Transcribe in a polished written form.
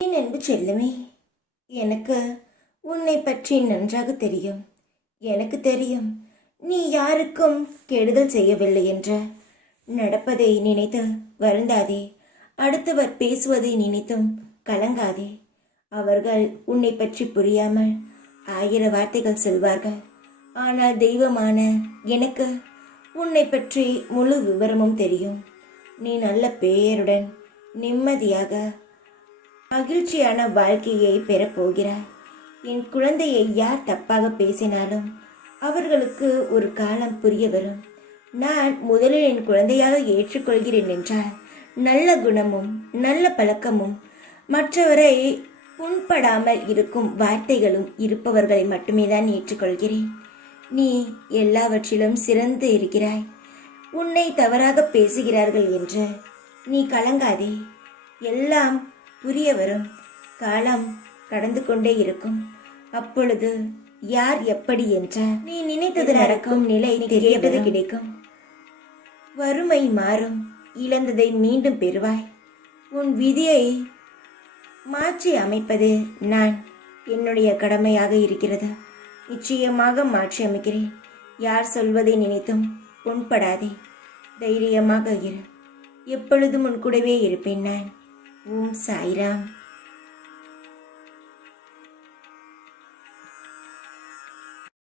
என் அன்பு செல்லுமே, எனக்கு உன்னை பற்றி நன்றாக தெரியும். எனக்கு தெரியும் நீ யாருக்கும் கெடுதல் செய்யவில்லை என்ற. நடப்பதை நினைத்து வருந்தாதே. அடுத்தவர் பேசுவதை நினைத்தும் கலங்காதே. அவர்கள் உன்னை பற்றி புரியாமல் 1000 வார்த்தைகள் சொல்வார்கள். ஆனால் தெய்வமான எனக்கு உன்னை பற்றி முழு விவரமும் தெரியும். நீ நல்ல பெயருடன் நிம்மதியாக மகிழ்ச்சியான வாழ்க்கையை பெறப்போகிறாய். என் குழந்தையை யார் தப்பாக பேசினாலும் அவர்களுக்கு ஒரு காலம் புரிய வரும். நான் முதலில் என் குழந்தையாக ஏற்றுக்கொள்கிறேன் என்றால் நல்ல குணமும் நல்ல பழக்கமும் மற்றவரை புண்படாமல் இருக்கும் வார்த்தைகளும் இருப்பவர்களை மட்டுமே தான் ஏற்றுக்கொள்கிறேன். நீ எல்லாவற்றிலும் சிறந்து இருக்கிறாய். உன்னை தவறாக பேசுகிறார்கள் என்று நீ கலங்காதே. எல்லாம் புரிய வரும். காலம் கடந்து கொண்டே இருக்கும். அப்பொழுது யார் எப்படி என்ற நீ நினைத்தது நடக்கும் நிலை தெரியவது கிடைக்கும். வறுமை மாறும். இழந்ததை மீண்டும் பெறுவாய். உன் விதியை மாற்றி அமைப்பது நான் என்னுடைய கடமையாக இருக்கிறது. நிச்சயமாக மாற்றி அமைக்கிறேன். யார் சொல்வதை நினைத்தும் புண்படாதே. தைரியமாக இரு. எப்பொழுதும் உன் கூடவே இருப்பேன் நான். ஓம் சாய்ராம்.